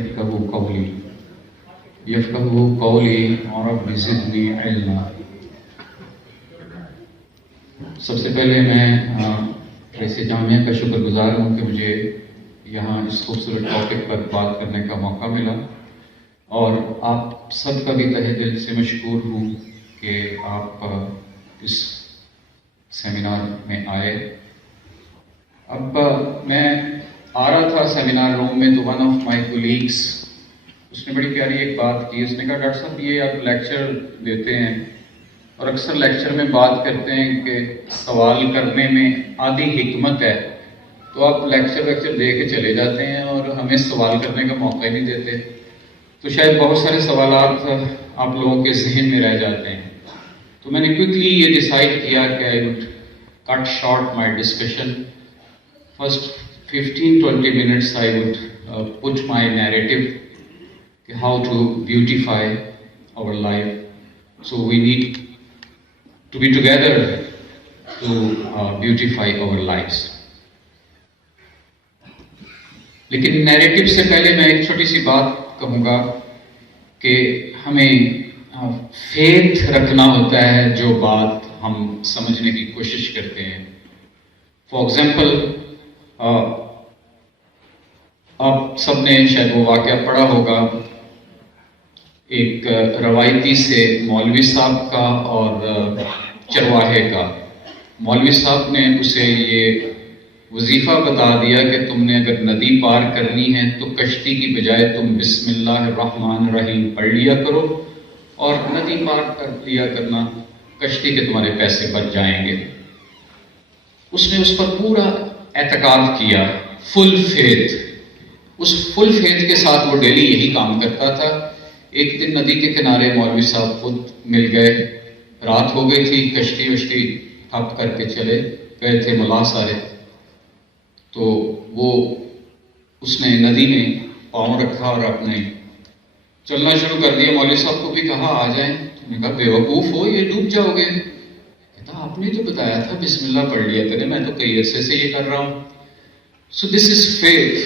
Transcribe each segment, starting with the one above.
يفقهوا قولي يفقهوا قولي رب زدني علما۔ سب سے پہلے میں رئیس جامعہ کا شکر گزار ہوں کہ مجھے یہاں اس خوبصورت ٹاپک پر بات کرنے کا موقع ملا، اور آپ سب کا بھی تہہ دل سے مشکور ہوں کہ آپ اس سیمینار میں آئے۔ اب میں آ رہا تھا سیمینار روم میں تو ون آف مائی کولیگس اس نے بڑی پیاری ایک بات کی۔ اس نے کہا ڈاکٹر صاحب یہ آپ لیکچر دیتے ہیں اور اکثر لیکچر میں بات کرتے ہیں کہ سوال کرنے میں آدھی حکمت ہے، تو آپ لیکچر دے کے چلے جاتے ہیں اور ہمیں سوال کرنے کا موقع ہی نہیں دیتے، تو شاید بہت سارے سوالات آپ لوگوں کے ذہن میں رہ جاتے ہیں۔ تو میں نے کوئکلی یہ ڈیسائیڈ کیا کہ I would cut short my discussion. First 15-20 minutes I would put my narrative how to beautify our life. So we need to be together to beautify our lives. لیکن نیریٹو سے پہلے میں ایک چھوٹی سی بات کہوں گا کہ ہمیں فیتھ رکھنا ہوتا ہے جو بات ہم سمجھنے کی کوشش کرتے ہیں۔ فار ایگزامپل آپ سب نے شاید وہ واقعہ پڑھا ہوگا ایک روایتی سے مولوی صاحب کا اور چرواہے کا۔ مولوی صاحب نے اسے یہ وظیفہ بتا دیا کہ تم نے اگر ندی پار کرنی ہے تو کشتی کی بجائے تم بسم اللہ الرحمن الرحیم پڑھ لیا کرو اور ندی پار کر لیا کرنا، کشتی کے تمہارے پیسے بچ جائیں گے۔ اس نے اس پر پورا اعتقاد کیا، فل فیتھ۔ اس فل فیتھ کے ساتھ وہ ڈیلی یہی کام کرتا تھا۔ ایک دن ندی کے کنارے مولوی صاحب خود مل گئے، رات ہو گئی تھی، کشتی وشتی ٹھپ کر کے چلے گئے تھے ملا صاحب۔ تو وہ اس نے ندی میں پاؤں رکھا اور اپنے چلنا شروع کر دیا۔ مولوی صاحب کو بھی کہا آ جائیں، تو نے کہا بے وقوف ہو، یہ ڈوب جاؤ گے۔ کہتا آپ نے تو بتایا تھا بسم اللہ پڑھ لیا کریں، میں تو کئی عرصے سے یہ کر رہا ہوں۔ سو دس از فیتھ۔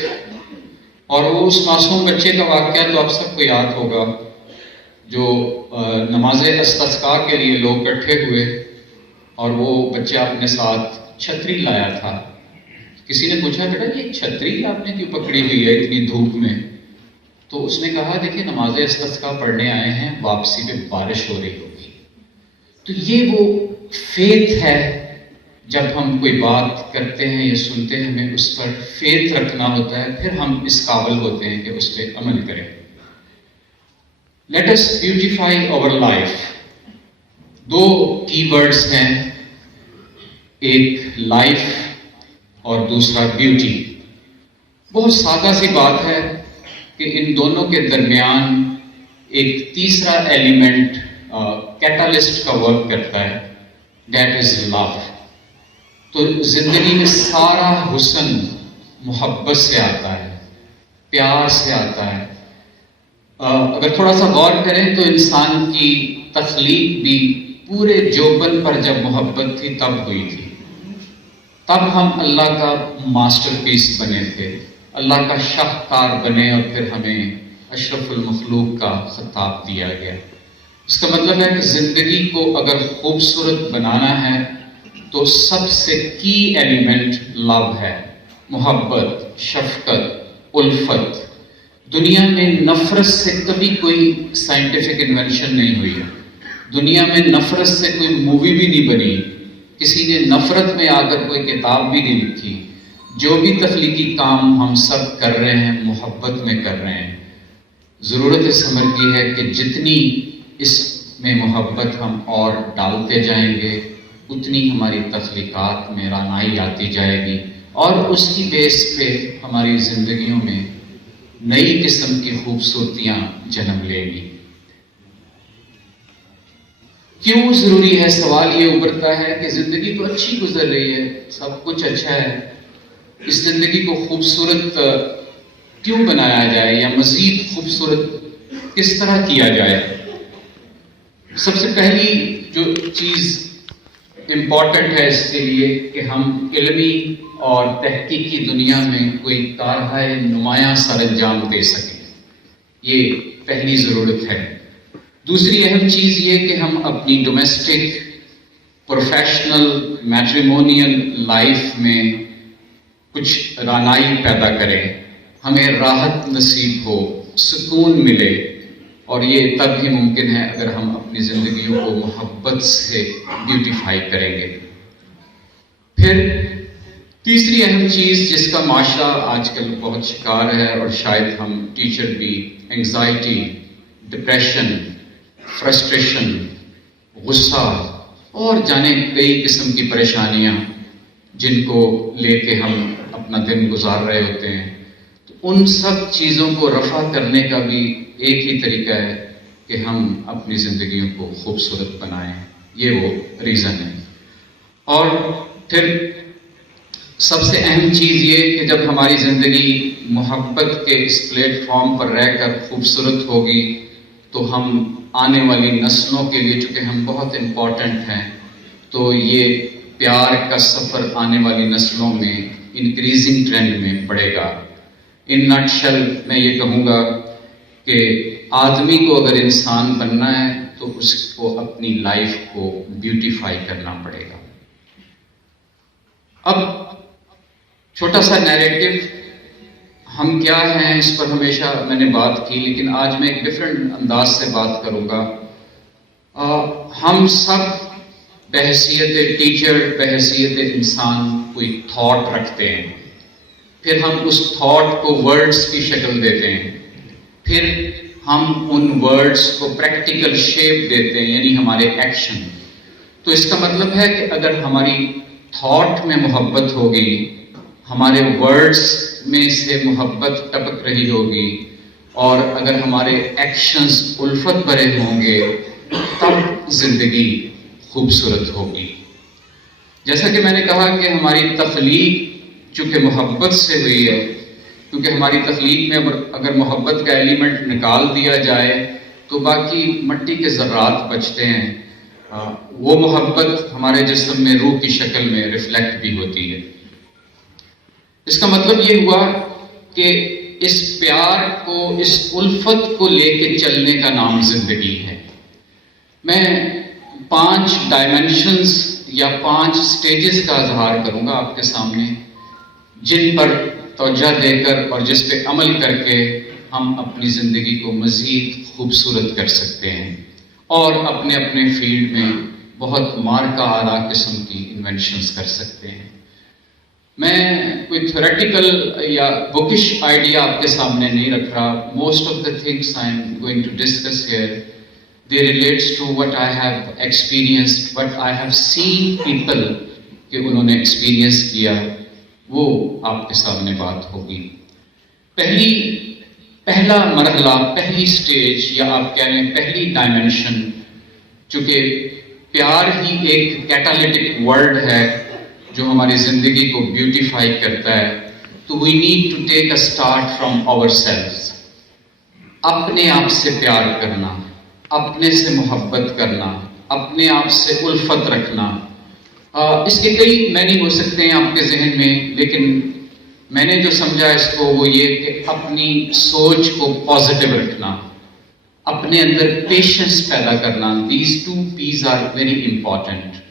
اور وہ اس معصوم بچے کا واقعہ تو آپ سب کو یاد ہوگا جو نماز استسقاء کے لیے لوگ اکٹھے ہوئے اور وہ بچہ اپنے ساتھ چھتری لایا تھا۔ کسی نے پوچھا بیٹا یہ چھتری آپ نے کیوں پکڑی ہوئی ہے اتنی دھوپ میں؟ تو اس نے کہا دیکھیں نماز استسقاء پڑھنے آئے ہیں، واپسی پہ بارش ہو رہی ہوگی۔ تو یہ وہ فیتھ ہے، جب ہم کوئی بات کرتے ہیں یا سنتے ہیں ہمیں اس پر فیتھ رکھنا ہوتا ہے، پھر ہم اس قابل ہوتے ہیں کہ اس پہ عمل کریں۔ Let us beautify our life. دو کی ورڈز ہیں، ایک لائف اور دوسرا بیوٹی۔ بہت سادہ سی بات ہے کہ ان دونوں کے درمیان ایک تیسرا ایلیمنٹ کیٹالسٹ کا ورک کرتا ہے، دیٹ از لو۔ تو زندگی میں سارا حسن محبت سے آتا ہے، پیار سے آتا ہے۔ اگر تھوڑا سا غور کریں تو انسان کی تخلیق بھی پورے جوبن پر جب محبت تھی تب ہوئی تھی، تب ہم اللہ کا ماسٹر پیس بنے تھے، اللہ کا شاہکار بنے، اور پھر ہمیں اشرف المخلوق کا خطاب دیا گیا۔ اس کا مطلب ہے کہ زندگی کو اگر خوبصورت بنانا ہے تو سب سے کی ایلیمنٹ لو ہے، محبت، شفقت، الفت۔ دنیا میں نفرت سے کبھی کوئی سائنٹیفک انوینشن نہیں ہوئی ہے، دنیا میں نفرت سے کوئی مووی بھی نہیں بنی، کسی نے نفرت میں آ کر کوئی کتاب بھی نہیں لکھی۔ جو بھی تخلیقی کام ہم سب کر رہے ہیں محبت میں کر رہے ہیں۔ ضرورت اس عمر کی ہے کہ جتنی اس میں محبت ہم اور ڈالتے جائیں گے اتنی ہماری تخلیقات میں رانائی آتی جائے گی، اور اس کی بیس پہ ہماری زندگیوں میں نئی قسم کی خوبصورتیاں جنم لے گی۔ کیوں ضروری ہے؟ سوال یہ ابھرتا ہے کہ زندگی تو اچھی گزر رہی ہے، سب کچھ اچھا ہے، اس زندگی کو خوبصورت کیوں بنایا جائے یا مزید خوبصورت کس طرح کیا جائے؟ سب سے پہلی جو چیز امپورٹنٹ ہے اس کے لیے کہ ہم علمی اور تحقیقی دنیا میں کوئی کارہائے نمایاں سر انجام دے سکیں۔ یہ پہلی ضرورت ہے۔ دوسری اہم چیز یہ کہ ہم اپنی ڈومیسٹک پروفیشنل میٹریمونیل لائف میں کچھ رانائی پیدا کریں، ہمیں راحت نصیب ہو، سکون ملے، اور یہ تب ہی ممکن ہے اگر ہم اپنی زندگیوں کو محبت سے بیوٹیفائی کریں گے۔ پھر تیسری اہم چیز جس کا معاشرہ آج کل بہت شکار ہے، اور شاید ہم ٹیچر بھی، انگزائٹی، ڈپریشن، فرسٹریشن، غصہ اور جانے کئی قسم کی پریشانیاں جن کو لے کے ہم اپنا دن گزار رہے ہوتے ہیں، تو ان سب چیزوں کو رفع کرنے کا بھی ایک ہی طریقہ ہے کہ ہم اپنی زندگیوں کو خوبصورت بنائیں۔ یہ وہ ریزن ہے۔ اور پھر سب سے اہم چیز یہ کہ جب ہماری زندگی محبت کے اس پلیٹ فارم پر رہ کر خوبصورت ہوگی تو ہم آنے والی نسلوں کے لیے، چونکہ ہم بہت امپورٹنٹ ہیں، تو یہ پیار کا سفر آنے والی نسلوں میں انکریزنگ ٹرینڈ میں بڑھے گا۔ ان نٹ شل میں یہ کہوں گا کہ آدمی کو اگر انسان بننا ہے تو اس کو اپنی لائف کو بیوٹیفائی کرنا پڑے گا۔ اب چھوٹا سا نیریٹو، ہم کیا ہیں اس پر ہمیشہ میں نے بات کی، لیکن آج میں ایک ڈفرینٹ انداز سے بات کروں گا۔ ہم سب بحیثیت ٹیچر، بحیثیت انسان کوئی تھاٹ رکھتے ہیں، پھر ہم اس تھاٹ کو ورڈز کی شکل دیتے ہیں، پھر ہم ان ورڈز کو پریکٹیکل شیپ دیتے ہیں، یعنی ہمارے ایکشن۔ تو اس کا مطلب ہے کہ اگر ہماری تھاٹ میں محبت ہوگی، ہمارے ورڈز میں سے محبت ٹپک رہی ہوگی، اور اگر ہمارے ایکشنز الفت بھرے ہوں گے، تب زندگی خوبصورت ہوگی۔ جیسا کہ میں نے کہا کہ ہماری تخلیق چونکہ محبت سے ہوئی ہے، کیونکہ ہماری تخلیق میں اگر محبت کا ایلیمنٹ نکال دیا جائے تو باقی مٹی کے ذرات بچتے ہیں، وہ محبت ہمارے جسم میں روح کی شکل میں ریفلیکٹ بھی ہوتی ہے۔ اس کا مطلب یہ ہوا کہ اس پیار کو، اس الفت کو لے کے چلنے کا نام زندگی ہے۔ میں 5 ڈائمینشنز یا 5 سٹیجز کا اظہار کروں گا آپ کے سامنے، جن پر توجہ دے کر اور جس پہ عمل کر کے ہم اپنی زندگی کو مزید خوبصورت کر سکتے ہیں، اور اپنے اپنے فیلڈ میں بہت مارکا آرا قسم کی انوینشنز کر سکتے ہیں۔ میں کوئی تھیوریٹیکل یا بکش آئیڈیا آپ کے سامنے نہیں رکھ رہا۔ Most of the things I am going to discuss here they relates to what I have experienced, what I have seen people کہ انہوں نے ایکسپیرینس کیا، وہ آپ کے سامنے بات ہوگی۔ پہلا مرحلہ، پہلی سٹیج، یا آپ کہہ لیں پہلی ڈائمینشن، چونکہ پیار ہی ایک کیٹالیٹک ورڈ ہے جو ہماری زندگی کو بیوٹیفائی کرتا ہے، تو we need to take a start from ourselves۔ اپنے آپ سے پیار کرنا، اپنے سے محبت کرنا، اپنے آپ سے الفت رکھنا۔ اس کے کئی معنی ہو سکتے ہیں آپ کے ذہن میں، لیکن میں نے جو سمجھا اس کو وہ یہ کہ اپنی سوچ کو پازیٹیو رکھنا، اپنے اندر پیشنس پیدا کرنا۔ These 2 P's are very important۔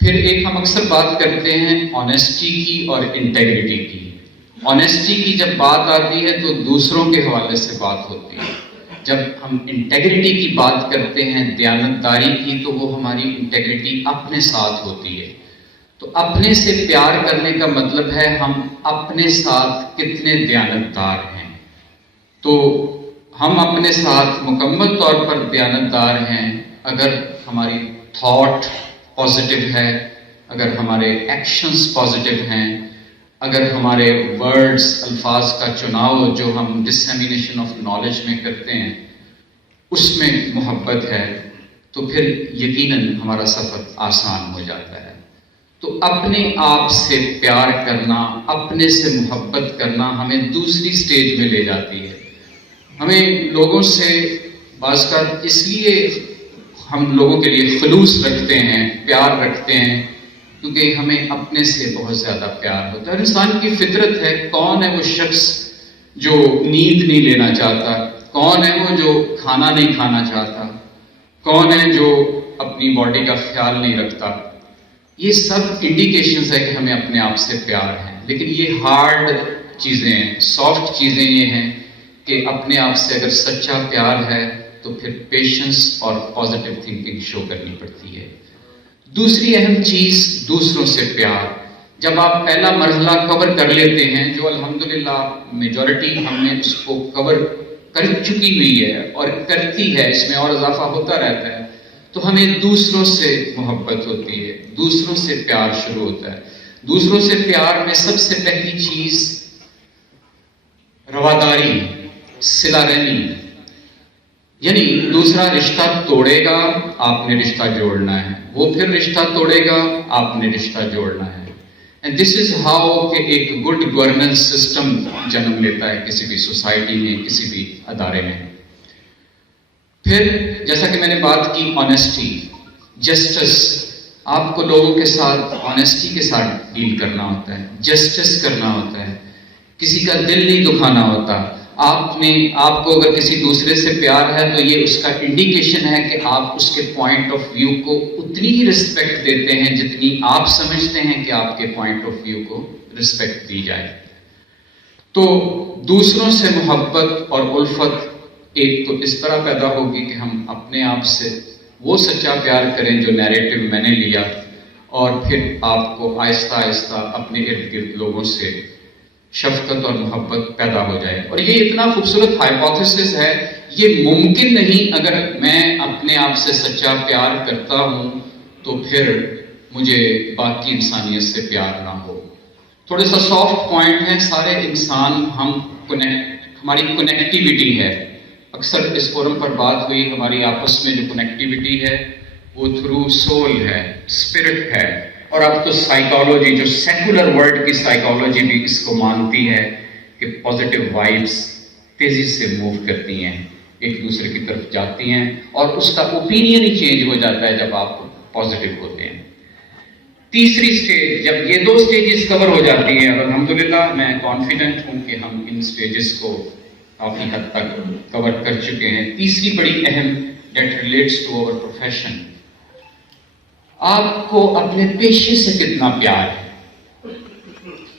پھر ایک ہم اکثر بات کرتے ہیں آنیسٹی کی اور انٹیگریٹی کی۔ آنیسٹی کی جب بات آتی ہے تو دوسروں کے حوالے سے بات ہوتی ہے، جب ہم انٹیگریٹی کی بات کرتے ہیں، دیانتداری کی، تو وہ ہماری انٹیگریٹی اپنے ساتھ ہوتی ہے۔ تو اپنے سے پیار کرنے کا مطلب ہے ہم اپنے ساتھ کتنے دیانتدار ہیں۔ تو ہم اپنے ساتھ مکمل طور پر دیانتدار ہیں اگر ہماری تھاٹ پازیٹیو ہے، اگر ہمارے ایکشنز پازیٹیو ہیں، اگر ہمارے ورڈز، الفاظ کا چناؤ جو ہم ڈسیمینیشن آف نالج میں کرتے ہیں اس میں محبت ہے، تو پھر یقیناً ہمارا سفر آسان ہو جاتا ہے۔ تو اپنے آپ سے پیار کرنا، اپنے سے محبت کرنا ہمیں دوسری سٹیج میں لے جاتی ہے۔ ہمیں لوگوں سے بعض کا اس لیے ہم لوگوں کے لیے خلوص رکھتے ہیں، پیار رکھتے ہیں، کیونکہ ہمیں اپنے سے بہت زیادہ پیار ہوتا ہے۔ انسان کی فطرت ہے، کون ہے وہ شخص جو نیند نہیں لینا چاہتا، کون ہے وہ جو کھانا نہیں کھانا چاہتا؟ کون ہے جو اپنی باڈی کا خیال نہیں رکھتا؟ یہ سب انڈیکیشنز ہے کہ ہمیں اپنے آپ سے پیار ہے. لیکن یہ ہارڈ چیزیں ہیں، سافٹ چیزیں یہ ہیں کہ اپنے آپ سے اگر سچا پیار ہے تو پھر پیشنس اور پازیٹیو تھنکنگ شو کرنی پڑتی ہے. دوسری اہم چیز دوسروں سے پیار. جب آپ پہلا مرحلہ کور کر لیتے ہیں، جو الحمدللہ میجورٹی ہم نے اس کو کور کر چکی ہوئی ہے اور کرتی ہے، اس میں اور اضافہ ہوتا رہتا ہے، تو ہمیں دوسروں سے محبت ہوتی ہے، دوسروں سے پیار شروع ہوتا ہے. دوسروں سے پیار میں سب سے پہلی چیز رواداری، صلہ رحمی. یعنی دوسرا رشتہ توڑے گا، آپ نے رشتہ جوڑنا ہے، وہ پھر رشتہ توڑے گا، آپ نے رشتہ جوڑنا ہے. اینڈ دس از ہاؤ کہ ایک گڈ گورننس سسٹم جنم لیتا ہے کسی بھی سوسائٹی میں، کسی بھی ادارے میں. پھر جیسا کہ میں نے بات کی آنیسٹی، جسٹس. آپ کو لوگوں کے ساتھ آنیسٹی کے ساتھ ڈیل کرنا ہوتا ہے، جسٹس کرنا ہوتا ہے، کسی کا دل نہیں دکھانا ہوتا. آپ کو اگر کسی دوسرے سے پیار ہے تو یہ اس کا انڈیکیشن ہے کہ آپ اس کے پوائنٹ آف ویو کو اتنی ہی رسپیکٹ دیتے ہیں جتنی آپ سمجھتے ہیں کہ آپ کے پوائنٹ آف ویو کو رسپیکٹ دی جائے. تو دوسروں سے محبت اور الفت ایک تو اس طرح پیدا ہوگی کہ ہم اپنے آپ سے وہ سچا پیار کریں جو نیریٹو میں نے لیا، اور پھر آپ کو آہستہ آہستہ اپنے ارد گرد لوگوں سے شفقت اور محبت پیدا ہو جائے. اور یہ اتنا خوبصورت ہائپوتھیسس ہے، یہ ممکن نہیں اگر میں اپنے آپ سے سچا پیار کرتا ہوں تو پھر مجھے باقی انسانیت سے پیار نہ ہو. تھوڑا سا سافٹ پوائنٹ ہے، سارے انسان ہماری کنیکٹیوٹی ہے. اکثر اس فورم پر بات ہوئی، ہماری آپس میں جو کنیکٹیوٹی ہے وہ تھرو سول ہے، اسپرٹ ہے. اور اب تو سائیکالوجی، جو سیکولر ورلڈ کی سائیکالوجی بھی اس کو مانتی ہے کہ پازیٹیو وائبس تیزی سے موو کرتی ہیں، ایک دوسرے کی طرف جاتی ہیں، اور اس کا اوپینین ہی چینج ہو جاتا ہے جب آپ پازیٹیو ہوتے ہیں. تیسری سٹیج، جب یہ دو سٹیجز کور ہو جاتی ہیں، اور الحمدللہ میں کانفیڈنٹ ہوں کہ ہم ان سٹیجز کو کافی حد تک کور کر چکے ہیں. تیسری بڑی اہم، that relates to our profession. آپ کو اپنے پیشے سے کتنا پیار ہے،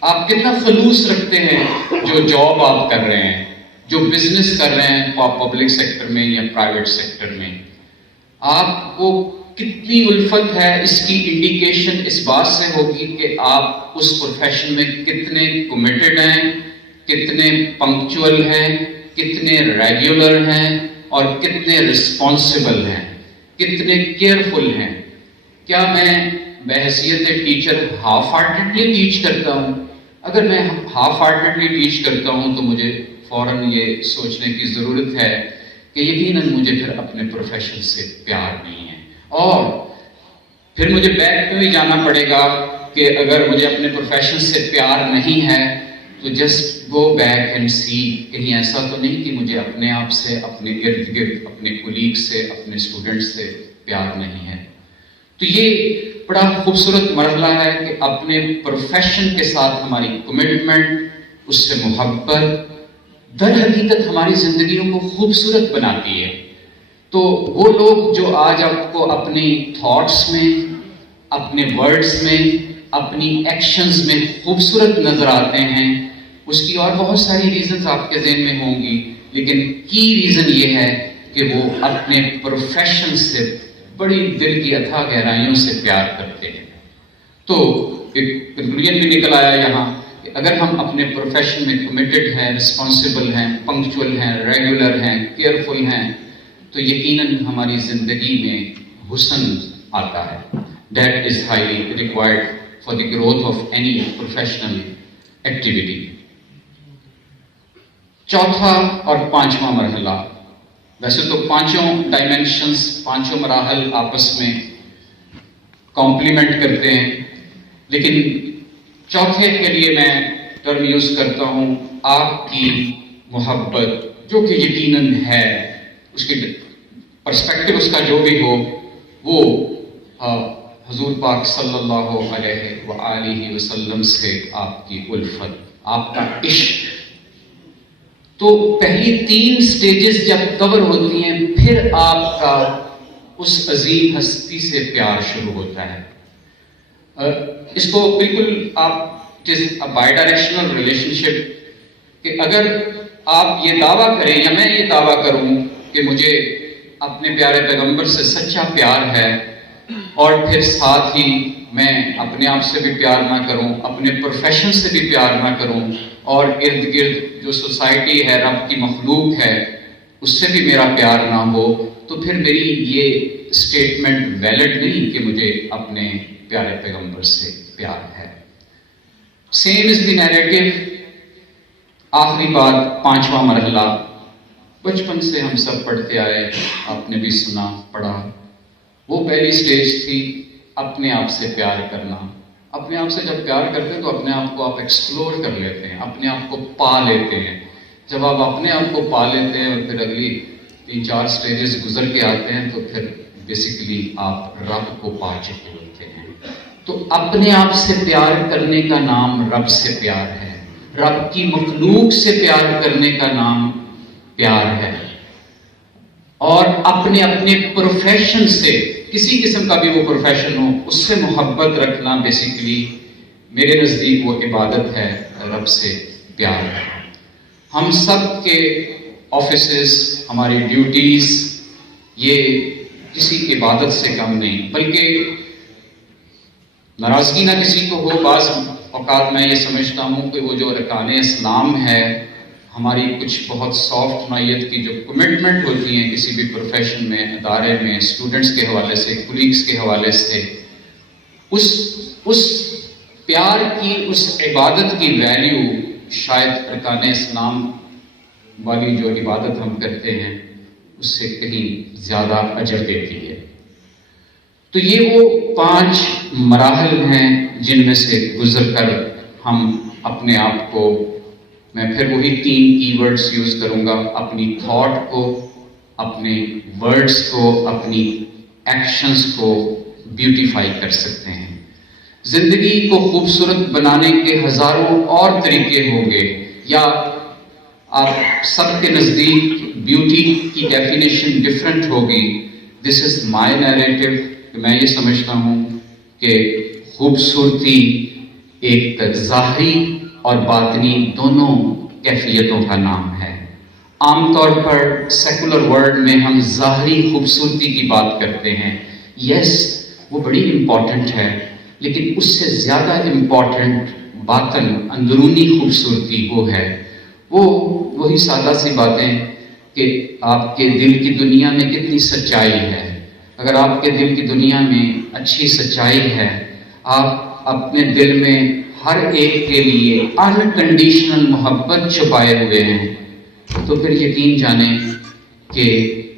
آپ کتنا خلوص رکھتے ہیں جو جاب آپ کر رہے ہیں، جو بزنس کر رہے ہیں پبلک سیکٹر میں یا پرائیویٹ سیکٹر میں. آپ کو کتنی الفت ہے، اس کی انڈیکیشن اس بات سے ہوگی کہ آپ اس پروفیشن میں کتنے کمیٹڈ ہیں، کتنے پنکچول ہیں، کتنے ریگولر ہیں، اور کتنے رسپانسبل ہیں، کتنے کیئرفل ہیں. کیا میں بحیثیت ٹیچر ہاف ہارٹیڈلی ٹیچ کرتا ہوں؟ اگر میں ہاف ہارٹیڈلی ٹیچ کرتا ہوں تو مجھے فوراً یہ سوچنے کی ضرورت ہے کہ یقیناً مجھے پھر اپنے پروفیشن سے پیار نہیں ہے. اور پھر مجھے بیک پہ بھی جانا پڑے گا کہ اگر مجھے اپنے پروفیشن سے پیار نہیں ہے تو جسٹ گو بیک اینڈ سی، کہیں ایسا تو نہیں کہ مجھے اپنے آپ سے، اپنے ارد گرد، اپنے کولیگ سے، اپنے اسٹوڈنٹ سے پیار نہیں ہے. تو یہ بڑا خوبصورت مرحلہ ہے کہ اپنے پروفیشن کے ساتھ ہماری کمٹمنٹ، اس سے محبت در حقیقت ہماری زندگیوں کو خوبصورت بناتی ہے. تو وہ لوگ جو آج آپ کو اپنی تھاٹس میں، اپنے ورڈز میں، اپنی ایکشنز میں خوبصورت نظر آتے ہیں، اس کی اور بہت ساری ریزنز آپ کے ذہن میں ہوں گی، لیکن کی ریزن یہ ہے کہ وہ اپنے پروفیشن سے بڑی دل کی اتھاہ گہرائیوں سے پیار کرتے ہیں. تو ایک کنکلوژن بھی نکل آیا یہاں کہ اگر ہم اپنے پروفیشن میں کمیٹڈ ہیں، رسپانسبل ہیں، پنکچول ہیں، ریگولر ہیں، کیئرفل ہیں، تو یقیناً ہماری زندگی میں حسن آتا ہے. That is highly required for the growth of any professional activity. چوتھا اور پانچواں مرحلہ، ویسے تو پانچوں ڈائمینشنز، پانچوں مراحل آپس میں کمپلیمنٹ کرتے ہیں، لیکن چوتھے کے لیے میں ٹرم یوز کرتا ہوں آپ کی محبت، جو کہ یقیناً ہے، اس کی پرسپیکٹو اس کا جو بھی ہو، وہ حضور پاک صلی اللہ علیہ وآلہ وسلم سے آپ کی الفت، آپ کا عشق. تو پہلی 3 سٹیجز جب کور ہوتی ہیں پھر آپ کا اس عظیم ہستی سے پیار شروع ہوتا ہے۔ اس کو بالکل آپ بائی ڈائریکشنل ریلیشن شپ، کہ اگر آپ یہ دعویٰ کریں یا میں یہ دعویٰ کروں کہ مجھے اپنے پیارے پیغمبر سے سچا پیار ہے، اور پھر ساتھ ہی میں اپنے آپ سے بھی پیار نہ کروں، اپنے پروفیشن سے بھی پیار نہ کروں، اور ارد گرد جو سوسائٹی ہے، رب کی مخلوق ہے، اس سے بھی میرا پیار نہ ہو، تو پھر میری یہ سٹیٹمنٹ ویلڈ نہیں کہ مجھے اپنے پیارے پیغمبر سے پیار ہے۔ سیم از دی نیریٹو۔ آخری بات، 5واں مرحلہ، بچپن سے ہم سب پڑھتے آئے، آپ نے بھی سنا پڑھا، وہ پہلی سٹیج تھی اپنے آپ سے پیار کرنا۔ اپنے آپ سے جب پیار کرتے ہیں تو اپنے آپ کو آپ ایکسپلور کر لیتے ہیں، اپنے آپ کو پا لیتے ہیں۔ جب آپ اپنے آپ کو پا لیتے ہیں اور پھر اگلی 3-4 سٹیجز گزر کے آتے ہیں تو پھر بیسیکلی آپ رب کو پا چکے ہوتے ہیں۔ تو اپنے آپ سے پیار کرنے کا نام رب سے پیار ہے، رب کی مخلوق سے پیار کرنے کا نام پیار ہے، اور اپنے پروفیشن سے، کسی قسم کا بھی وہ پروفیشن ہو، اس سے محبت رکھنا بیسیکلی میرے نزدیک وہ عبادت ہے، رب سے پیار ہے۔ ہم سب کے آفیسز، ہماری ڈیوٹیز، یہ کسی عبادت سے کم نہیں، بلکہ ناراضگی نہ کسی کو ہو، بعض اوقات میں یہ سمجھتا ہوں کہ وہ جو ارکان اسلام ہے، ہماری کچھ بہت سافٹ نوعیت کی جو کمٹمنٹ ہوتی ہیں کسی بھی پروفیشن میں، ادارے میں، اسٹوڈنٹس کے حوالے سے، کولیگس کے حوالے سے، اس پیار کی، اس عبادت کی ویلیو شاید ارکان اسلام والی جو عبادت ہم کرتے ہیں اس سے کہیں زیادہ اجر دیتی ہے۔ تو یہ وہ 5 مراحل ہیں جن میں سے گزر کر ہم اپنے آپ کو، میں پھر وہی 3 کی ورڈز یوز کروں گا، اپنی تھاٹ کو، اپنے ورڈز کو، اپنی ایکشنز کو بیوٹیفائی کر سکتے ہیں۔ زندگی کو خوبصورت بنانے کے ہزاروں اور طریقے ہوں گے، یا آپ سب کے نزدیک بیوٹی کی ڈیفینیشن ڈفرینٹ ہوگی۔ دس از مائی نیریٹو، کہ میں یہ سمجھتا ہوں کہ خوبصورتی ایک ظاہری اور باطنی دونوں کیفیتوں کا نام ہے۔ عام طور پر سیکولر ورلڈ میں ہم ظاہری خوبصورتی کی بات کرتے ہیں، یس وہ بڑی امپورٹنٹ ہے، لیکن اس سے زیادہ امپورٹنٹ باطن، اندرونی خوبصورتی وہ ہے۔ وہی سادہ سی باتیں کہ آپ کے دل کی دنیا میں کتنی سچائی ہے۔ اگر آپ کے دل کی دنیا میں اچھی سچائی ہے، آپ اپنے دل میں ہر ایک کے لیے انکنڈیشنل محبت چھپائے ہوئے ہیں، تو پھر یقین جانیں کہ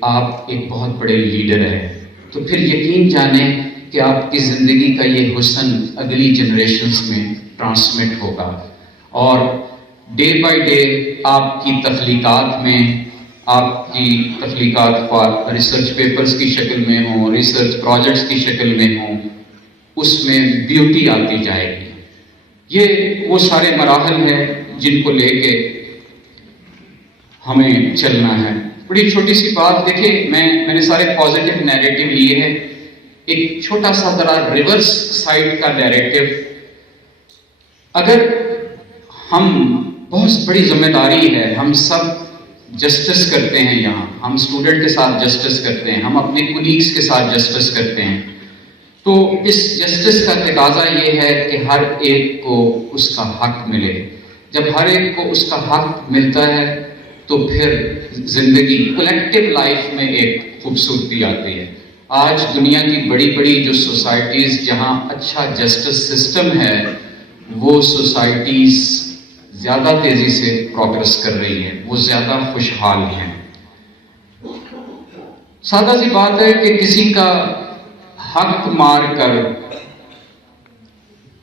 آپ ایک بہت بڑے لیڈر ہیں۔ تو پھر یقین جانیں کہ آپ کی زندگی کا یہ حسن اگلی جنریشنز میں ٹرانسمٹ ہوگا، اور ڈے بائی ڈے آپ کی تخلیقات میں، آپ کی تخلیقات ریسرچ پیپرز کی شکل میں ہوں، ریسرچ پروجیکٹس کی شکل میں ہوں، اس میں بیوٹی آتی جائے گی۔ یہ وہ سارے مراحل ہیں جن کو لے کے ہمیں چلنا ہے۔ بڑی چھوٹی سی بات دیکھیں، میں نے سارے پازیٹیو نیریٹو لیے ہیں، ایک چھوٹا سا ذرا ریورس سائڈ کا نیریٹو۔ اگر ہم، بہت بڑی ذمہ داری ہے، ہم سب جسٹس کرتے ہیں یہاں، ہم اسٹوڈنٹ کے ساتھ جسٹس کرتے ہیں، ہم اپنے کولیگس کے ساتھ جسٹس کرتے ہیں، تو اس جسٹس کا تقاضا یہ ہے کہ ہر ایک کو اس کا حق ملے۔ جب ہر ایک کو اس کا حق ملتا ہے تو پھر زندگی، کلیکٹیو لائف میں ایک خوبصورتی آتی ہے۔ آج دنیا کی بڑی بڑی جو سوسائٹیز جہاں اچھا جسٹس سسٹم ہے، وہ سوسائٹیز زیادہ تیزی سے پروگرس کر رہی ہیں، وہ زیادہ خوشحال ہیں۔ سادہ سی بات ہے کہ کسی کا حق مار کر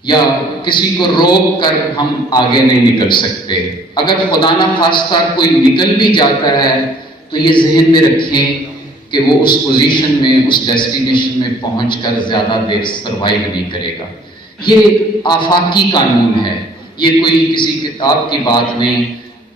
یا کسی کو روک کر ہم آگے نہیں نکل سکتے۔ اگر خدا نہ خواستہ کوئی نکل بھی جاتا ہے تو یہ ذہن میں رکھیں کہ وہ اس پوزیشن میں، اس ڈیسٹینیشن میں پہنچ کر زیادہ دیر سروائیو نہیں کرے گا۔ یہ آفاقی قانون ہے، یہ کوئی کسی کتاب کی بات نہیں۔